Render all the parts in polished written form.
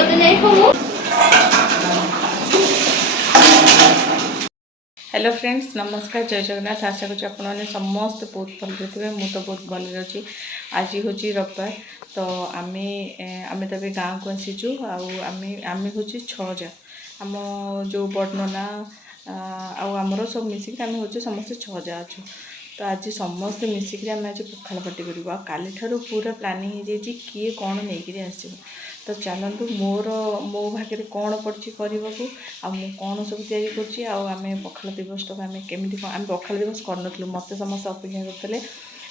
Hello friends, नमस्कार, जय जगन्नाथ। आशा करूँ आपने समस्त बहुत भल थे। मु तो बहुत भल अच्छी। आज हूँ रविवार, तो आम तब गाँव को आसीचु। आम हूँ 6 जा आम जो बड़नना आमर सब मिसिक आम हूँ समस्त 6 जा अच्छु। तो आज समस्त मिसिक आम आज पखाल पार्टी करूँ। काली ठारू पूरा प्लानिंग हो जाए किए कौन नहीं आसो। तो चलतु मो भाग्य कौन पड़ी करने को कौन सब तैयारी कर पखाल दिवस टाक आम केमी आम पखाल दिवस कर मत समस्त अपेक्षा करते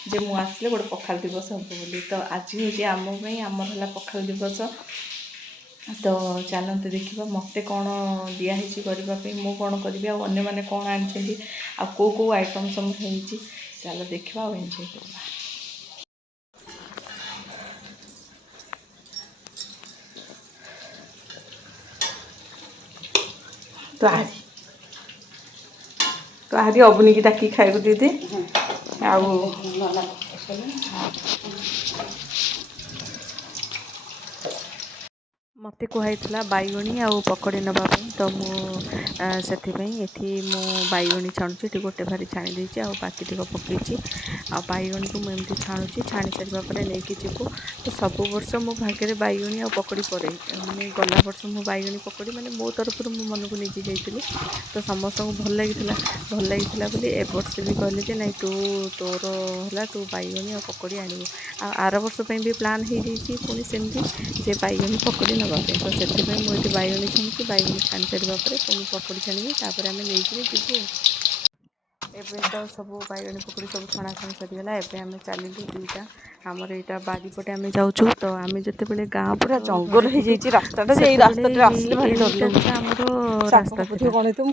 जे मु आसले गोटे पखाल दिवस हम बोली। तो आज हूँ आमर है पखाल दिवस। तो चलते देखा मत कौन दिखाई करने मु कौन करी अन्य मैंने कौन आनी कौ कौ आइटम सब हो। चलो देखा और एंजॉय करवा। तो आहरी अबुनी की डाकी खाइबू दीदी मत कहला बैगणी आउ पकड़ी नापी। तो मुझे मु बैगणी छाणुची गोटे भारी छाणी देती बाकी टिक पकई बैगणी को मुझे छाणुची। छाणी सारा पर नहीं जीवु। तो सब वर्ष मो भाग्य बैगणी आ पकड़ी पड़े माने गला वर्ष मो बैगणी पकड़ी माने मो तरफ मो मन को नहीं जाइली। तो समस्त को भल लगी बोली ए वर्ष भी कहले जे नहीं तोर है तू बैगणी आ पकड़ी आणु। आर वर्ष भी प्लान हो पुणी सेमती जे बैगणी पकड़ी ना। तो से मुझे बैगणी छाणुची। बैगणी छाणी सारा पर पुणी पकड़ी छाणी आम नहीं जीवु। एवं तो सब बैगणी पकड़ी सब छणाछणी सरीगला। एवं आम चलू दुईटा आमर यहाँ बारीपटे आम जाऊँ। तो आम जिते बड़े गाँव पूरा जंगल हो जाए रास्ता रास्ता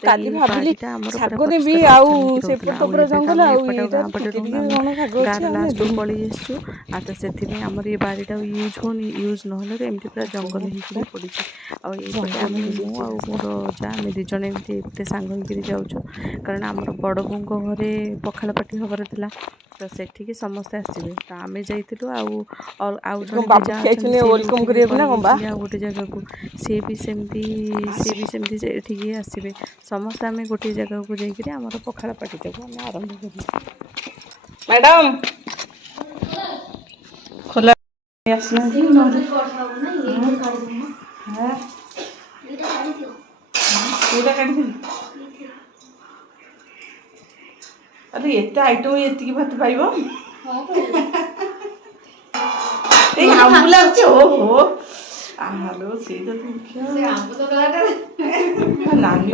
काली भाविली सागने भी पूरा जंगल लास्ट पलि आसचु। तो से आमर ये बारीटा यूज होनी यूज ना एमती पूरा जंगल हो पड़ी। आईपटे आम मोर जा आम दीज एमती सांग होकर जाऊँ। कारण आमर बड़ बों घरे पखाल पार्टी हबार था। तो सेठिकी समस्ते आसवे। तो आम जाइलु गोटे जगह को सी भी सेमती आसवे। समस्त आम गोटे जगह को जाकर आम पखाल पार्टी टाक आम आरंभ कर। मैडम खोला अरे एत आइटम ये भात पाइब ओहो आलो से नानी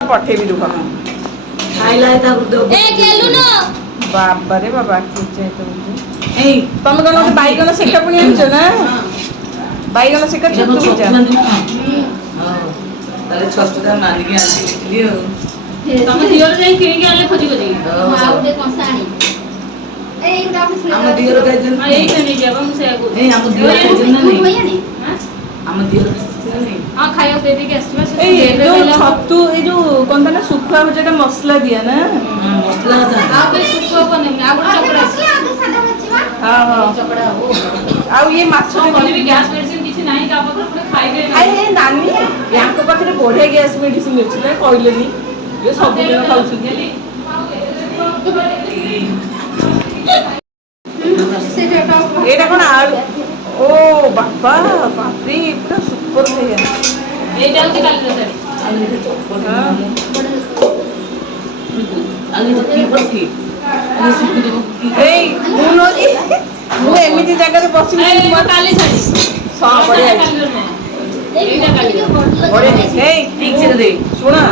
पठेबी दुख बाबा बाबा तुम कौन बैगन सेका पुणी आनी ना बैगन सेका छतुटा मानिक आनी तुम दिवर जाई किणी आले खोजी खोजी आ गोटे कंसा आनी हम दिवर गाजन एई नहीं जेबा हम से को ए हम दिवर गाजन नहीं हम दिवर नहीं हां खायो दे दे के आसबा से ए जो छतु ए जो कोनता ना सुखा भजाटा मसला दिया ना मसला आ पे सुखा को नहीं आ गोटे चकड़ा सादा मछवा हां हां चकड़ा हो आ ये माछ कोनी भी गैस मेडिसिन किछि नाही का पत्र पुरे खाइ दे ए नानी यांको पाखरे बढ़िया गैस मेडिसिन अछि ना कहलेनी ये सब दिन खाउछिली एटा कोन आलू ओ बाबा बापरे पूरा सुपर है एटा होची काली रसाडी आलू के चप्पल आलू तो की पथी आलू सुकु देबो ए मुनोजी मु एमिति जगह रे बसी मु काली साडी सब बढ़िया एटा काली बढ़िया ए ठीक से दे सुना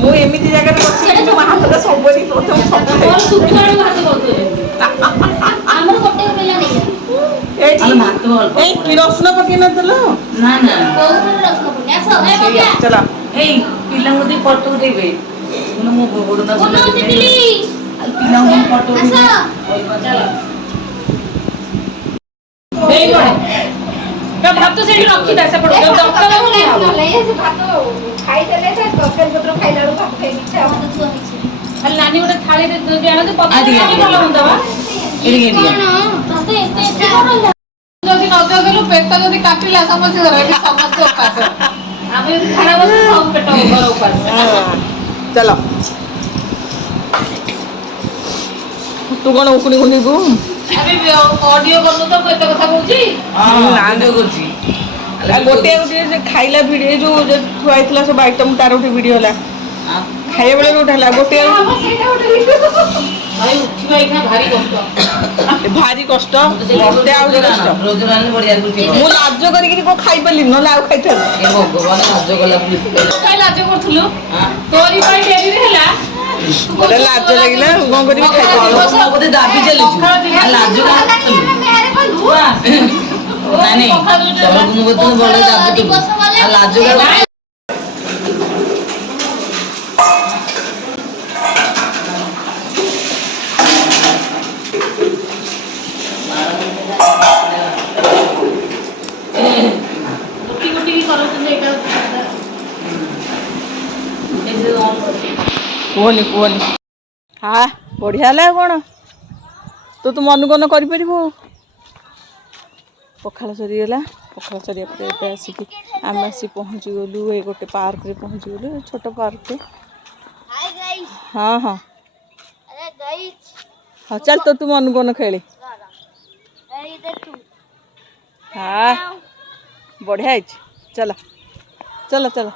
मु एमिति जगह रे बसी मु हाथ का सबनी प्रथम सब मोर सुखाड़ हाथ करतो हमर कोटे बेला नहीं ए भात ए की रसुन पके न तलो ना ना कोन रसुन पके आसो ए बके चला ए पिला मते फोटो देबे मु गोड़ ना बोल तितली पिला मते फोटो देबे चला देई गड़े तो भात तो सेठी रखी दा से पड़ डॉक्टर ले से भात खाई देले से तोकर पत्र खाइला भात खाइ इच्छा हम तो खाली नानी गोटे थाली दे दे आनो तो पत्र भलो होंदा बा एडी एडी कोन तते एते ଜଗେଇଲୁ ପେଟ ଯଦି କାଟିଲା ସମସ୍ତେ ସମସ୍ତେ ଉପାସ ଆମେ ଯଦି ଖାନା ବସୁ ସବୁ ପେଟ ଘର ଉପାସ। ଚାଲ ତୁ କଣ ଉକୁଣି କୁଣ୍ଡିବୁ ଅଡିଓ କଲୁ ତ କେତେ କଥା କହୁଛି କରୁଛି ଗୋଟିଏ ଗୋଟିଏ ଖାଇଲା ଭିଡିଓ ଯୋଉ ଥୁଆ ହେଇଥିଲା ସବୁ ଆଇଟମ ତାର ଗୋଟେ ଭିଡିଓ ହେଲା ଖାଇବା ବେଳେ ଗୋଟେ ହେଲା ଗୋଟିଏ ଭାରି କଷ୍ଟ ମତେ ଆହୁରି କଷ୍ଟ ମୁଁ ଲାଜ କରିକିରି କଣ ଖାଇପାରିଲିନି ନହେଲେ ଆଉ ଖାଇଥାନ୍ତି ଭଗବାନ ଲାଜ କଲା ଲାଜ କରୁଥିଲୁ ତୋରି ପାଇଁ ଡେରିରେ ହେଲା ଗୋଟେ ଲାଜ ଲାଗିଲା କଣ କରିବି ଖାଇପାରିଲି ଦାବି ଚାଲିଛୁ ଲାଜ ଲାଜ କୁହନି କୁହନି हाँ बढ़िया है कौन तो तू मन कौन कर पखाड़ सरीगला पखाड़ सरिया पर आसिक आम आसी पहुँची गलु ये गोटे पार्क रे पहुँची गलु छोट पार्क रे हाँ हाँ हाँ चल तो तू मन कौन खेले हाँ बढ़िया है चल चल चल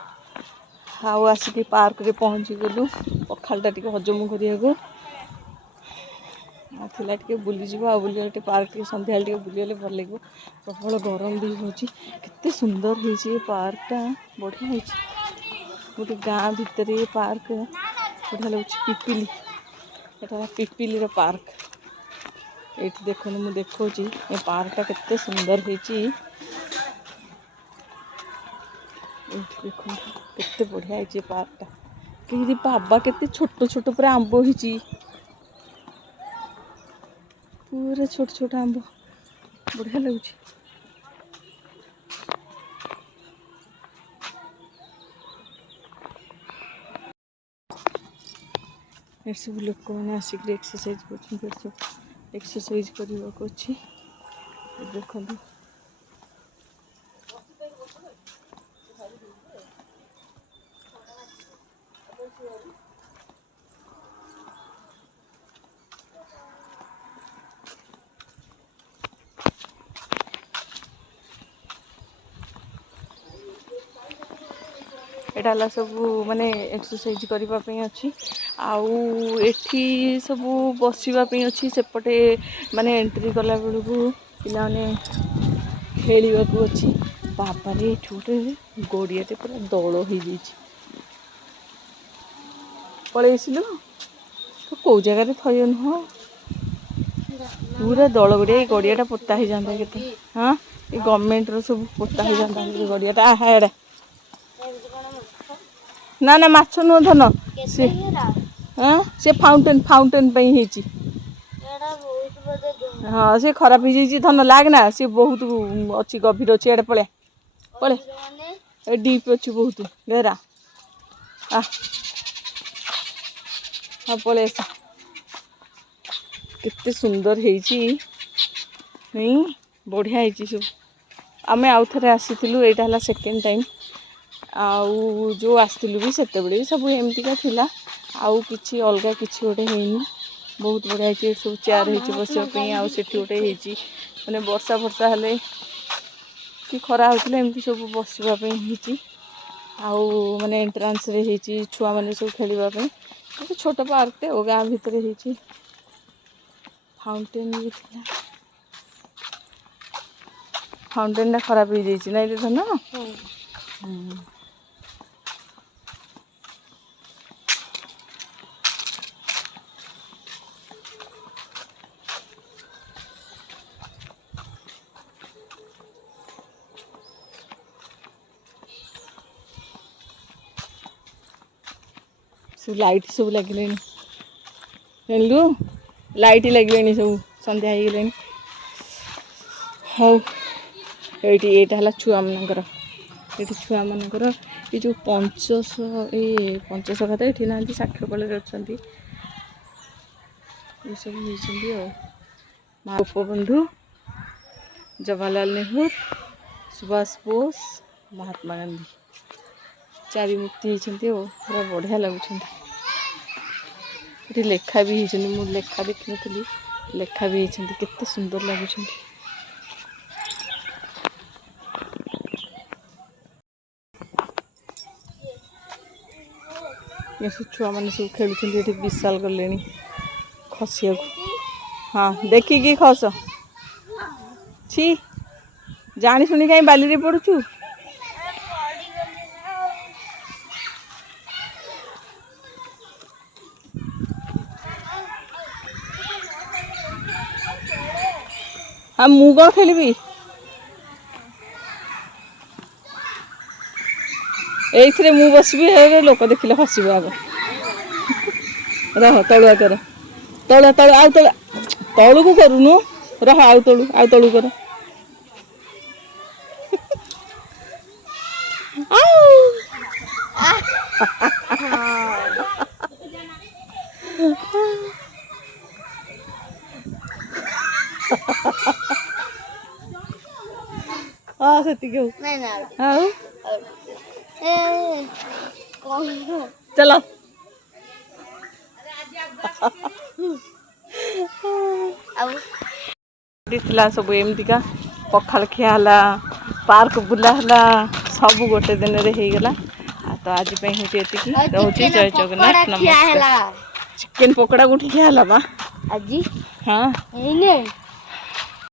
हाँ आसिक पार्क रे पहुँची गलु पखाड़ा टे हजम करके बुलीज बुले पार्क सन्ध्या बुलीगले भल लगे प्रबल गरम भी होते सुंदर हो पार्कटा बढ़िया है गोटे गाँ भितर ये पार्क बढ़िया लगे पिपिली एटा पिपिली पार्क ये देख मुझे देखा ये पार्कटा केते सुंदर होती देख केते बढ़िया है पार्कटा कि बाबा केते छोट छोट पूरा आंब हो पूरा छोट छोट आंब बढ़िया लगुच सब लोक मैंने आसिक एक्सरसाइज एक्सरसाइज करने को अच्छी देखो एटा सब माने एक्सरसाइज करने अच्छी आउ एठी सब बसवाई अच्छी सेपटे माने एंट्री कला बेलू पिला खेल अच्छी बाबारे ये गोटे गड़ियाटे पूरा दौड़ हो पलैलु तो कौ जगह थई नुह पूरा दौड़ गड़िया ये गड़ियाटा पोता ही जाता के हाँ ये गवर्नमेंट रो सब पोता ही जाता गड़ियाटा हेड़ा ना ना माछ नुह धन से हाँ से फाउंटेन फाउंटेन हाँ से खराब हो जाइए धन लागना सी बहुत अच्छी गभीर अच्छी एडे पड़े पड़े डीप अच्छी बहुत गहरा हाँ पड़े केते सुंदर नहीं बढ़िया है सब आम आउ थे आसी यहाँ सेकेंड टाइम आउ जो आसलु भी सेते भी सब एमतीका थिला आउ किछि अलगा किछि गोटे हैनी बहुत बढ़िया है सब चेयर है बसवाई आउ से गोटे मैंने वर्षा वर्षा हेले कि खरा होता एमती सब बसवाई आउ माने एंट्रांस रे छुआ मैंने सब खेलवाई छोट पार्कटे और गाँ भितर फाउंटेन भी थिला फाउंटेन खराब हो जाइए ना धन सब लाइट सब लगे जानलु लाइट लगे सब सन्ध्या हो गले हाँ ये छुआ मानकर ये छुआ मानकर ये जो पंचश ये पंचश खाता ये ना साक्षरकल अच्छा ये सब गोपबंधु जवाहरलाल नेहरू, सुभाष बोस, महात्मा गांधी चारि मूर्ति होती पूरा बढ़िया लगुच। ये लेखा भी होती मुझे लेखा देखी नी लेखा भी होती केते सुंदर लगुच। ये सब छुआ मैंने सब खेलुँच विशाल गले खसिया। हाँ देखिकी खस छी जानी शुणी कहीं बाली पड़ुचु। हाँ मु कौन खेलिबी एइथिरे मु बसबी लोक देखिले हसबे आग रह तलुआ कर तलुआ तलु आउ तलु तलु को करूनु रह आउ तलु कर हाँ सती क्यों आओ चलो सब एमतीका पखाल खिया पार्क बुला सब गोटे दिन रे गला। तो आज हूँ रोचे जय जगन्नाथ नमस्कार। चिकेन पकोड़ा गोटी खिया बा आज। हाँ